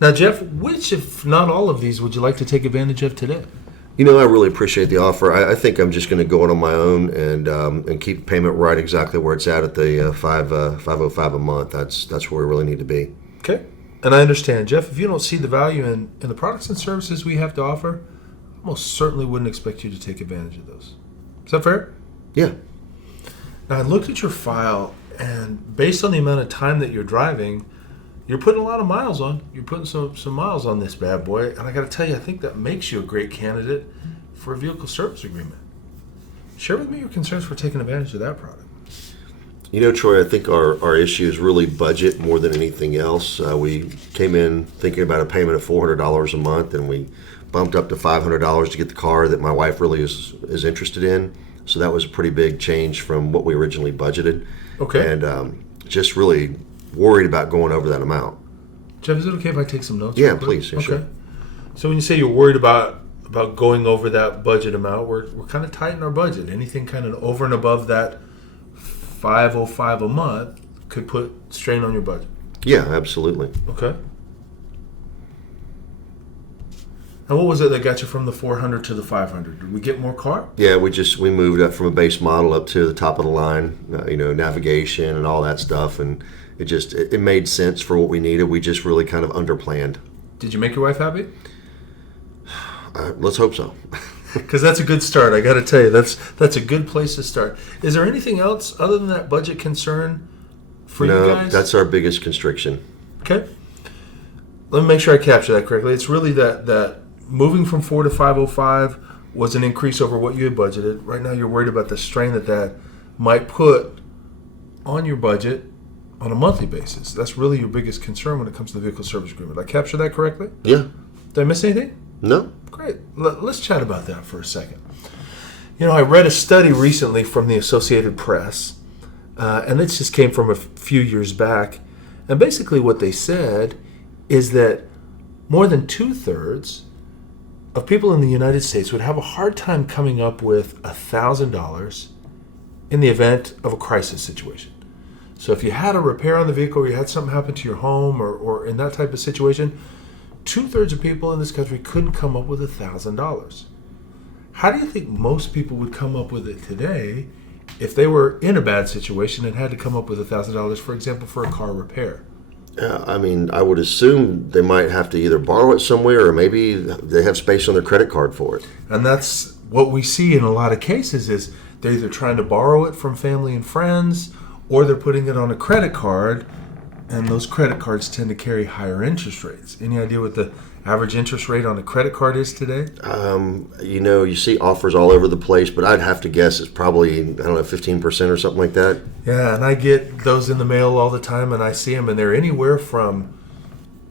Now, Jeff, which, if not all of these, would you like to take advantage of today? I really appreciate the offer. I think I'm just going to go it on my own and keep payment right exactly where it's at the 505 a month. That's where we really need to be. Okay. And I understand, Jeff, if you don't see the value in the products and services we have to offer, I most certainly wouldn't expect you to take advantage of those. Is that fair? Yeah. Now, I looked at your file, and based on the amount of time that you're driving, you're putting a lot of miles on. You're putting some miles on this bad boy. And I got to tell you, I think that makes you a great candidate for a vehicle service agreement. Share with me your concerns for taking advantage of that product. Troy, I think our issue is really budget more than anything else. We came in thinking about a payment of $400 a month, and we bumped up to $500 to get the car that my wife really is interested in. So that was a pretty big change from what we originally budgeted. Okay. And just really worried about going over that amount. Jeff, is it okay if I take some notes? Yeah, please. Yeah, okay. Sure. So when you say you're worried about going over that budget amount, we're kind of tight in our budget. Anything kind of over and above that 505 a month could put strain on your budget. Yeah, absolutely. Okay. And what was it that got you from the 400 to the 500? Did we get more car? Yeah, we moved up from a base model up to the top of the line, navigation and all that stuff, and it made sense for what we needed. We just really kind of underplanned. Did you make your wife happy? Let's hope so. Because that's a good start. I got to tell you, that's a good place to start. Is there anything else other than that budget concern for you guys? No, that's our biggest constriction. Okay. Let me make sure I capture that correctly. It's really that moving from 4 to 505 was an increase over what you had budgeted. Right now you're worried about the strain that might put on your budget on a monthly basis. That's really your biggest concern when it comes to the vehicle service agreement. Did I capture that correctly? Yeah. Did I miss anything? No. Great. Let's chat about that for a second. I read a study recently from the Associated Press, and this just came from a few years back. And basically what they said is that more than 2/3 of people in the United States would have a hard time coming up with $1,000 in the event of a crisis situation. So if you had a repair on the vehicle or you had something happen to your home or in that type of situation, 2/3 of people in this country couldn't come up with $1,000. How do you think most people would come up with it today if they were in a bad situation and had to come up with $1,000, for example, for a car repair? I would assume they might have to either borrow it somewhere or maybe they have space on their credit card for it. And that's what we see in a lot of cases is they're either trying to borrow it from family and friends or they're putting it on a credit card, and those credit cards tend to carry higher interest rates. Any idea what the average interest rate on a credit card is today? You see offers all over the place, but I'd have to guess it's probably, 15% or something like that. Yeah, and I get those in the mail all the time, and I see them, and they're anywhere from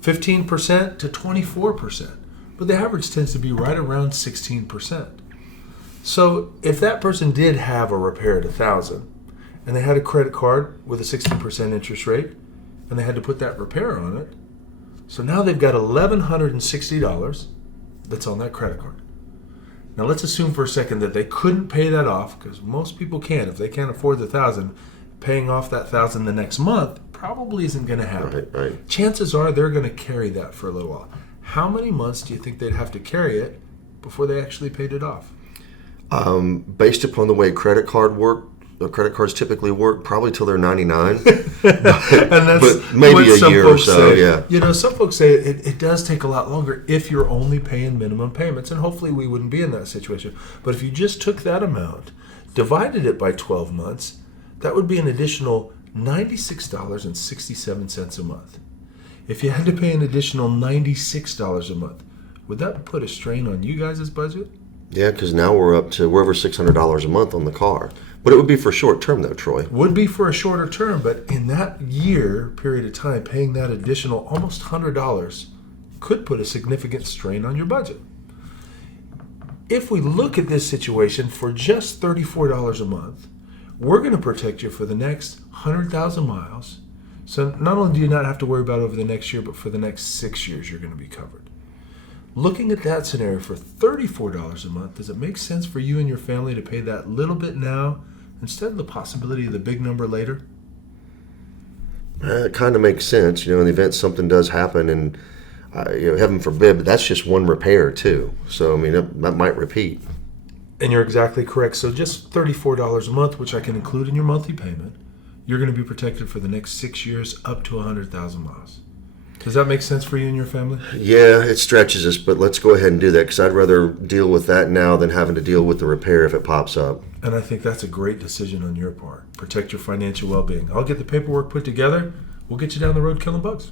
15% to 24%. But the average tends to be right around 16%. So if that person did have a repair at $1,000, and they had a credit card with a 16% interest rate, and they had to put that repair on it, so now they've got $1,160 that's on that credit card. Now let's assume for a second that they couldn't pay that off, because most people can't. If they can't afford the $1,000, paying off that $1,000 the next month probably isn't going to happen. Right. Chances are they're going to carry that for a little while. How many months do you think they'd have to carry it before they actually paid it off? Based upon the way credit cards typically work, probably till they're 99. And that's but maybe a year or so, say. Yeah. Some folks say it does take a lot longer if you're only paying minimum payments, and hopefully we wouldn't be in that situation. But if you just took that amount, divided it by 12 months, that would be an additional $96.67 a month. If you had to pay an additional $96 a month, would that put a strain on you guys' budget? Yeah, because now we're over $600 a month on the car. But it would be for short term, though, Troy. Would be for a shorter term, but in that year period of time, paying that additional almost $100 could put a significant strain on your budget. If we look at this situation for just $34 a month, we're going to protect you for the next 100,000 miles. So not only do you not have to worry about over the next year, but for the next 6 years, you're going to be covered. Looking at that scenario for $34 a month, does it make sense for you and your family to pay that little bit now instead of the possibility of the big number later? It kind of makes sense, in the event something does happen, and heaven forbid, but that's just one repair too. So I mean, that might repeat. And you're exactly correct. So just $34 a month, which I can include in your monthly payment, you're going to be protected for the next 6 years up to 100,000 miles. Does that make sense for you and your family? Yeah, it stretches us, but let's go ahead and do that because I'd rather deal with that now than having to deal with the repair if it pops up. And I think that's a great decision on your part. Protect your financial well-being. I'll get the paperwork put together. We'll get you down the road killing bugs.